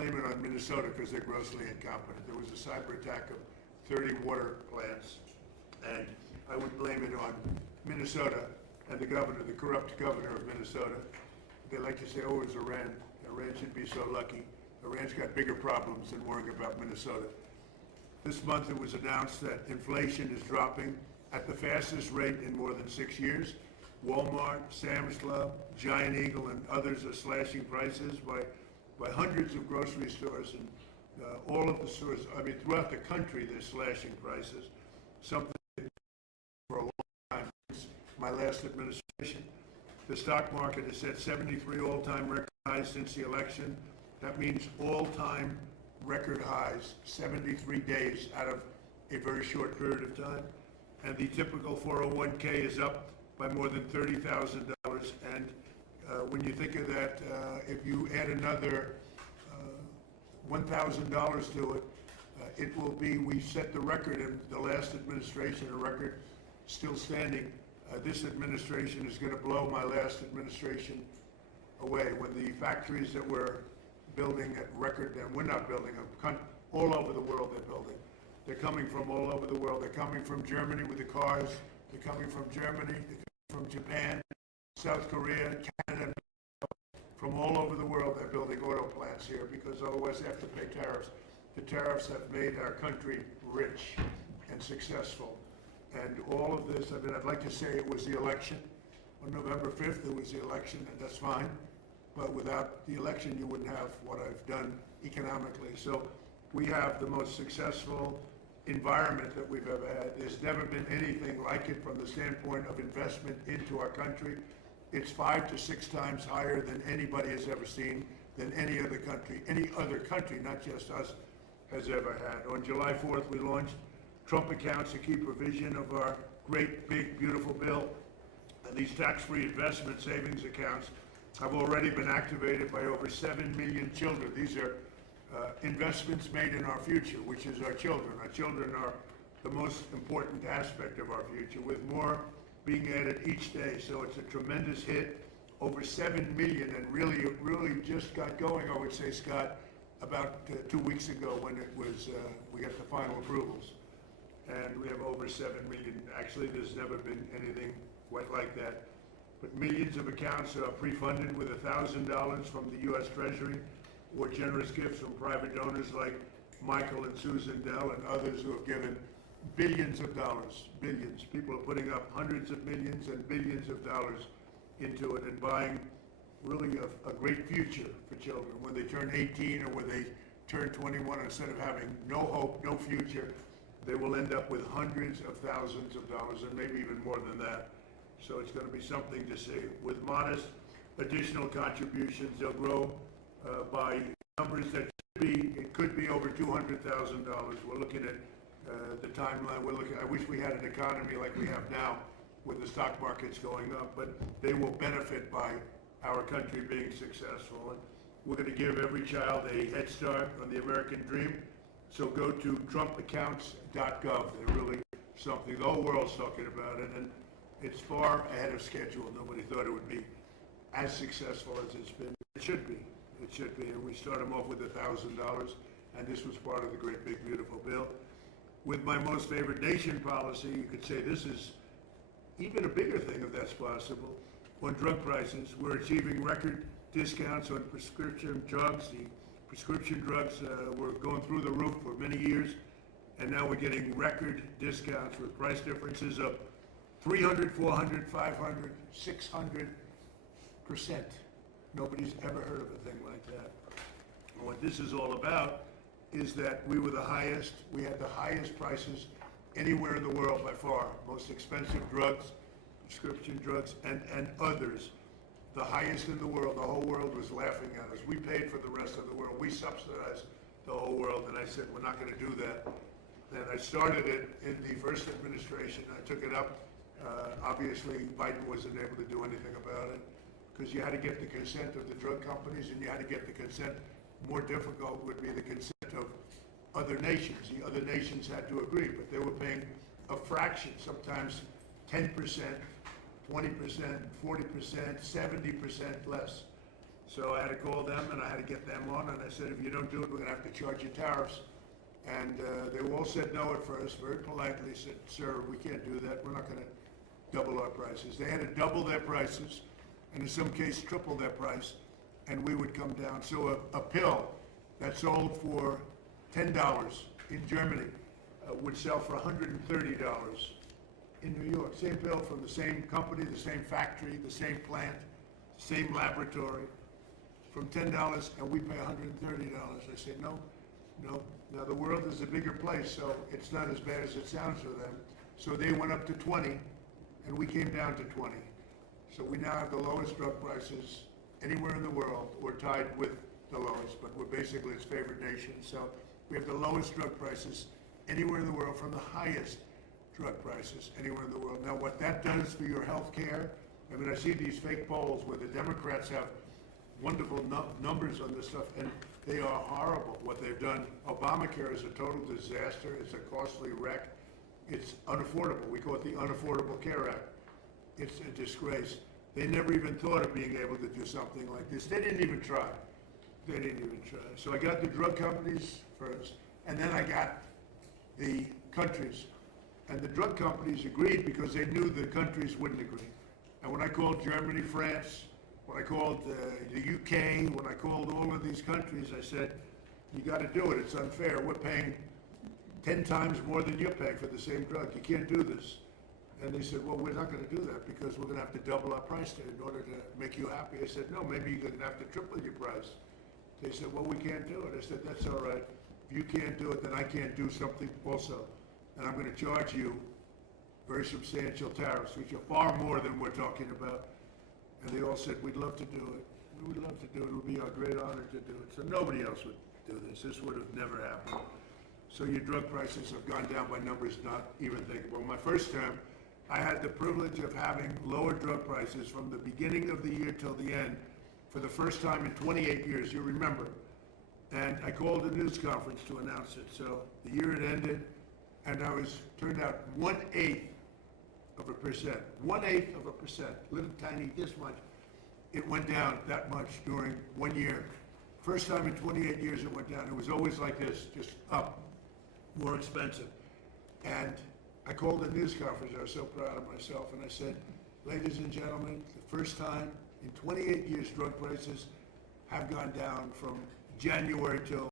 blame it on Minnesota because they're grossly incompetent. There was a cyber attack of 30 water plants, and I would blame it on Minnesota and the governor, the corrupt governor of Minnesota. They like to say, oh, it was Iran. Iran should be so lucky. Iran's got bigger problems than worrying about Minnesota. This month it was announced that inflation is dropping at the fastest rate in more than 6 years. Walmart, Sam's Club, Giant Eagle, and others are slashing prices by hundreds of grocery stores, and all of the stores, I mean, throughout the country, they're slashing prices. Something for a long time since my last administration. The stock market has set 73 all-time record highs since the election. That means all-time record highs, 73 days out of a very short period of time. And the typical 401k is up by more than $30,000. And when you think of that, if you add another $1,000 to it, it will be, we set the record in the last administration, a record still standing. This administration is going to blow my last administration away. When the factories that we're building at record, and we're not building them, all over the world they're building. They're coming from all over the world. They're coming from Germany with the cars. They're coming from Germany, they're coming from Japan, South Korea, Canada. From all over the world, they're building auto plants here because otherwise they have to pay tariffs. The tariffs have made our country rich and successful. And all of this, I mean, I'd like to say it was the election. On November 5th, it was the election, and that's fine. But without the election, you wouldn't have what I've done economically. So we have the most successful environment that we've ever had. There's never been anything like it from the standpoint of investment into our country. It's 5 to 6 times higher than anybody has ever seen, than any other country, not just us, has ever had. On July 4th, we launched Trump accounts, a key provision of our great, big, beautiful bill. And these tax-free investment savings accounts have already been activated by over 7 million children. These are investments made in our future, which is our children. Our children are the most important aspect of our future, with more being added each day. So it's a tremendous hit, over 7 million, and really just got going, I would say, Scott, about 2 weeks ago when it was, we got the final approvals. And we have over 7 million. Actually, there's never been anything quite like that. But millions of accounts are pre-funded with $1,000 from the U.S. Treasury, or generous gifts from private donors like Michael and Susan Dell and others who have given billions of dollars, billions. People are putting up hundreds of millions and billions of dollars into it and buying really a great future for children. When they turn 18 or when they turn 21, instead of having no hope, no future, they will end up with hundreds of thousands of dollars and maybe even more than that. So it's going to be something to see. With modest additional contributions, they'll grow by numbers that could be over $200,000. We're looking at the timeline. I wish we had an economy like we have now with the stock markets going up, but they will benefit by our country being successful. And we're going to give every child a head start on the American dream. So go to trumpaccounts.gov. They're really something. The whole world's talking about it, and it's far ahead of schedule. Nobody thought it would be as successful as it's been. It should be. It should be. And we start them off with $1,000, and this was part of the great, big, beautiful bill. With my most favored nation policy, you could say this is even a bigger thing, if that's possible. On drug prices, we're achieving record discounts on prescription drugs. The prescription drugs were going through the roof for many years, and now we're getting record discounts with price differences of 300, 400, 500, 600%. Nobody's ever heard of a thing like that. And what this is all about is that we had the highest prices anywhere in the world by far. Most expensive drugs, prescription drugs, and others. The highest in the world. The whole world was laughing at us. We paid for the rest of the world. We subsidized the whole world, and I said, we're not going to do that. And I started it in the first administration. I took it up. Obviously, Biden wasn't able to do anything about it because you had to get the consent of the drug companies, and you had to get the consent. More difficult would be the consent of other nations. The other nations had to agree, but they were paying a fraction, sometimes 10%, 20%, 40%, 70% less. So I had to call them and I had to get them on, and I said, if you don't do it, we're gonna have to charge you tariffs. And they all said no at first, very politely said, sir, we can't do that, we're not gonna double our prices. They had to double their prices, and in some cases triple their price, and we would come down. So a pill that sold for $10 in Germany would sell for $130 in New York. Same pill from the same company, the same factory, the same plant, same laboratory, from $10, and we pay $130. I said, no. Now the world is a bigger place, so it's not as bad as it sounds to them. So they went up to 20, and we came down to 20. So we now have the lowest drug prices anywhere in the world. We're tied with the lowest, but we're basically its favorite nation. So we have the lowest drug prices anywhere in the world from the highest drug prices anywhere in the world. Now, what that does for your health care, I mean, I see these fake polls where the Democrats have wonderful numbers on this stuff, and they are horrible, what they've done. Obamacare is a total disaster. It's a costly wreck. It's unaffordable. We call it the Unaffordable Care Act. It's a disgrace. They never even thought of being able to do something like this. They didn't even try. They didn't even try. So I got the drug companies first, and then I got the countries. And the drug companies agreed because they knew the countries wouldn't agree. And when I called Germany, France, when I called the UK, when I called all of these countries, I said, you got to do it. It's unfair. We're paying 10 times more than you're paying for the same drug. You can't do this. And they said, well, we're not going to do that because we're going to have to double our price in order to make you happy. I said, no, maybe you're going to have to triple your price. They said, well, we can't do it. I said, that's all right. If you can't do it, then I can't do something also. And I'm going to charge you very substantial tariffs, which are far more than we're talking about. And they all said, we'd love to do it. We would love to do it. It would be our great honor to do it. So nobody else would do this. This would have never happened. So your drug prices have gone down by numbers not even thinkable. My first term, I had the privilege of having lower drug prices from the beginning of the year till the end for the first time in 28 years, you remember. And I called a news conference to announce it. So the year had ended, and I was turned out 1/8 of a percent. 1/8 of a percent, little tiny, this much. It went down that much during 1 year. First time in 28 years it went down. It was always like this, just up, more expensive. And I called a news conference. I was so proud of myself, and I said, ladies and gentlemen, the first time in 28 years drug prices have gone down from January till